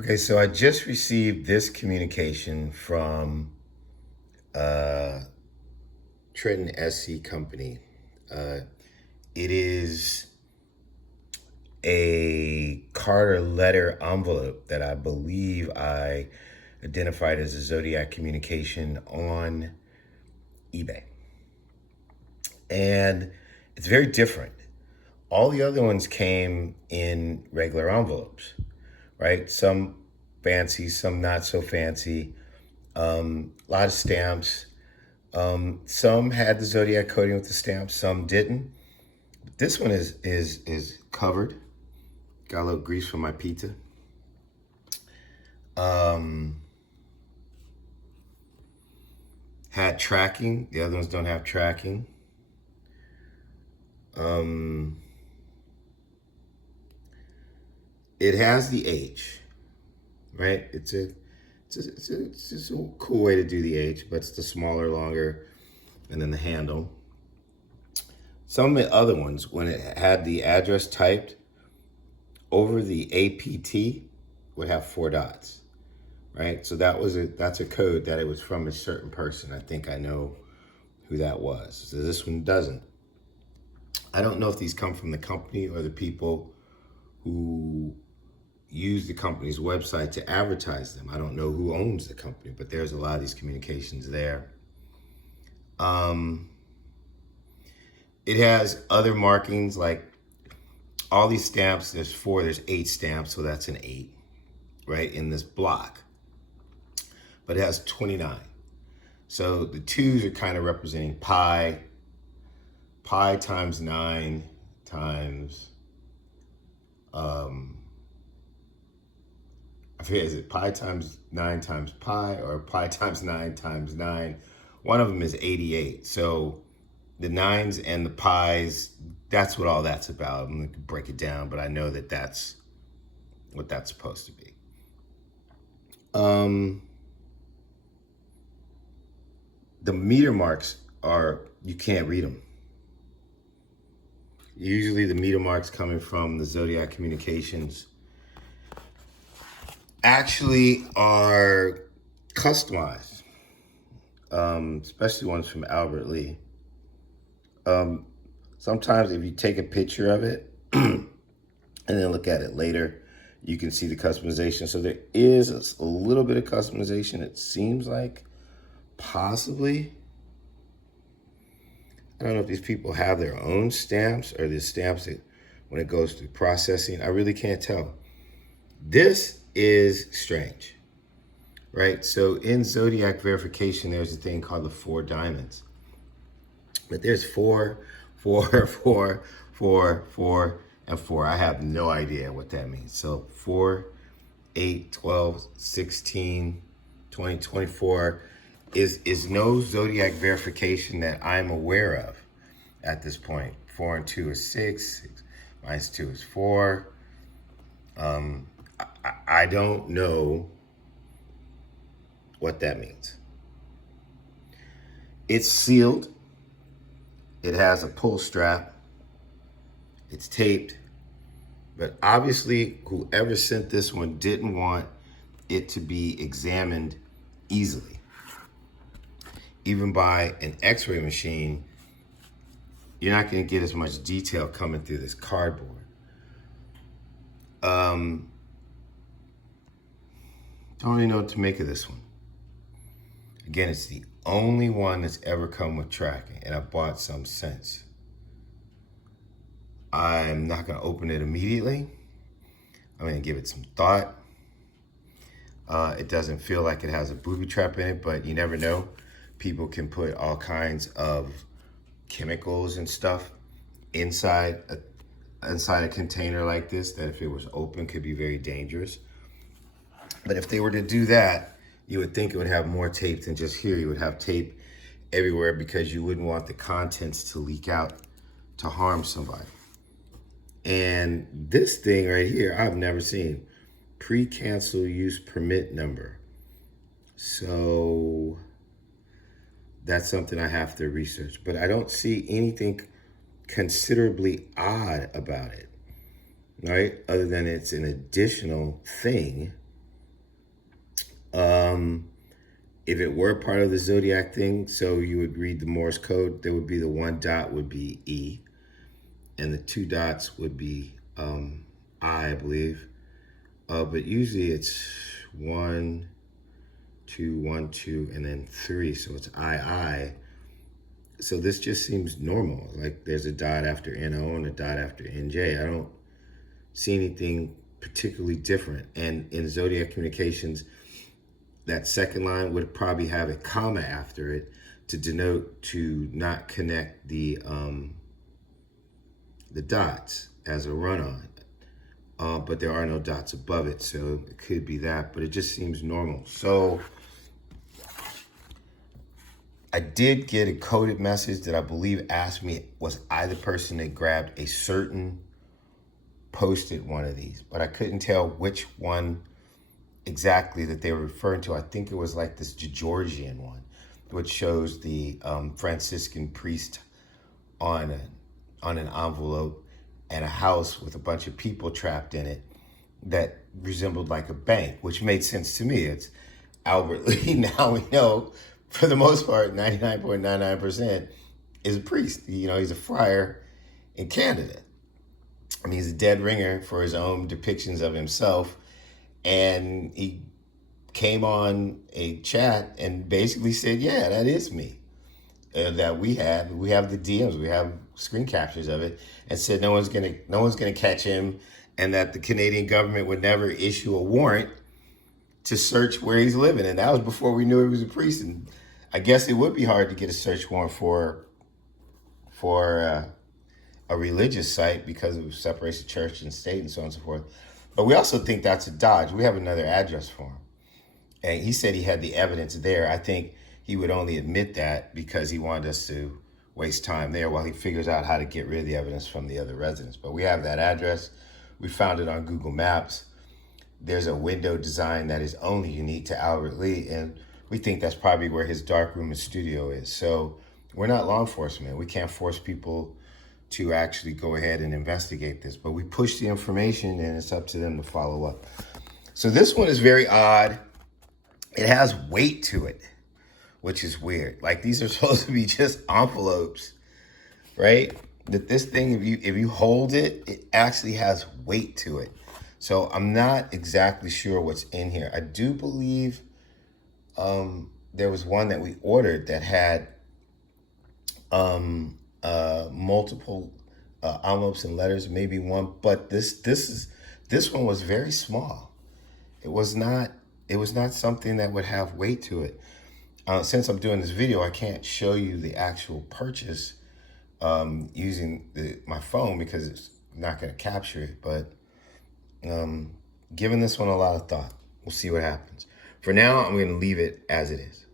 Okay, so I just received this communication from Trenton SC Company. Uh, it is a card or letter envelope that I believe I identified as a Zodiac communication on eBay. And it's very different. All the other ones came in regular envelopes, right? Some fancy, some not so fancy. A lot of stamps. Some had the Zodiac coating with the stamps, some didn't. But this one is covered. Got a little grease from my pizza. Um, had tracking. The other ones don't have tracking. Um, it has the H, right? It's a cool way to do the H, but it's the smaller, longer, and then the handle. Some of the other ones, when it had the address typed over the APT, would have 4 dots, right? So that's a code that it was from a certain person. I think I know who that was. So this one doesn't. I don't know if these come from the company or the people who use the company's website to advertise them. I don't know who owns the company, but there's a lot of these communications there. It has other markings like all these stamps. There's 8 stamps, so that's an 8, right, in this block. But it has 29. So the 2s are kind of representing pi. Pi times 9 times, I forget, is it pi times 9 times pi or pi times 9 times 9? One of them is 88. So the 9s and the pi's, that's what all that's about. I'm going to break it down, but I know that that's what that's supposed to be. The meter marks you can't read them. Usually the meter marks coming from the Zodiac Communications actually are customized, especially ones from Albert Lee. Sometimes if you take a picture of it and then look at it later, you can see the customization. So there is a little bit of customization, it seems like, possibly. I don't know if these people have their own stamps or the stamps that when it goes through processing. I really can't tell. This is strange, right? So in Zodiac verification, there's a thing called the 4 diamonds. But there's 4, 4, 4, 4, 4, and 4. I have no idea what that means. So 4, 8, 12, 16, 20, 24 is no Zodiac verification that I'm aware of at this point. 4 and 2 is 6. 6 minus 2 is 4. I don't know what that means. It's sealed. It has a pull strap. It's taped. But obviously, whoever sent this one didn't want it to be examined easily. Even by an x-ray machine, you're not going to get as much detail coming through this cardboard. Don't really know what to make of this one. Again, it's the only one that's ever come with tracking, and I bought some since. I'm not going to open it immediately. I'm going to give it some thought. It doesn't feel like it has a booby trap in it, but you never know. People can put all kinds of chemicals and stuff inside a container like this that if it was open could be very dangerous. But if they were to do that, you would think it would have more tape than just here. You would have tape everywhere because you wouldn't want the contents to leak out to harm somebody. And this thing right here, I've never seen. Pre-cancel use permit number. So that's something I have to research. But I don't see anything considerably odd about it, right? Other than it's an additional thing If it were part of the Zodiac thing, so you would read the Morse code, there would be the one dot would be E, and the two dots would be I believe. But usually it's 1, 2, 1, 2, and then 3. So it's I. So this just seems normal. Like there's a dot after NO and a dot after NJ. I don't see anything particularly different. And in Zodiac Communications, that second line would probably have a comma after it to denote to not connect the dots as a run-on. But there are no dots above it, so it could be that, but it just seems normal. So I did get a coded message that I believe asked me, was I the person that grabbed a certain posted one of these, but I couldn't tell which one exactly that they were referring to. I think it was like this Georgian one, which shows the Franciscan priest on an envelope and a house with a bunch of people trapped in it that resembled like a bank, which made sense to me. It's Albert Lee. Now we know, for the most part, 99.99% is a priest. You know, he's a friar in Canada. I mean, he's a dead ringer for his own depictions of himself. And he came on a chat and basically said, yeah, that is me. That we have the DMs, we have screen captures of it, and said no one's gonna catch him, and that the Canadian government would never issue a warrant to search where he's living. And that was before we knew he was a priest. And I guess it would be hard to get a search warrant for a religious site because of separation of church and state and so on and so forth. But we also think that's a dodge. We have another address for him. And he said he had the evidence there. I think he would only admit that because he wanted us to waste time there while he figures out how to get rid of the evidence from the other residents. But we have that address. We found it on Google Maps. There's a window design that is only unique to Albert Lee, and we think that's probably where his darkroom and studio is. So we're not law enforcement. We can't force people to actually go ahead and investigate this, but we push the information and it's up to them to follow up. So this one is very odd. It has weight to it, which is weird. Like these are supposed to be just envelopes, right? That this thing, if you hold it, it actually has weight to it. So I'm not exactly sure what's in here. I do believe there was one that we ordered that had multiple envelopes and letters, maybe one, but this one was very small. It was not something that would have weight to it. Since I'm doing this video, I can't show you the actual purchase using my phone because it's not going to capture it, but giving this one a lot of thought. We'll see what happens. For now, I'm going to leave it as it is.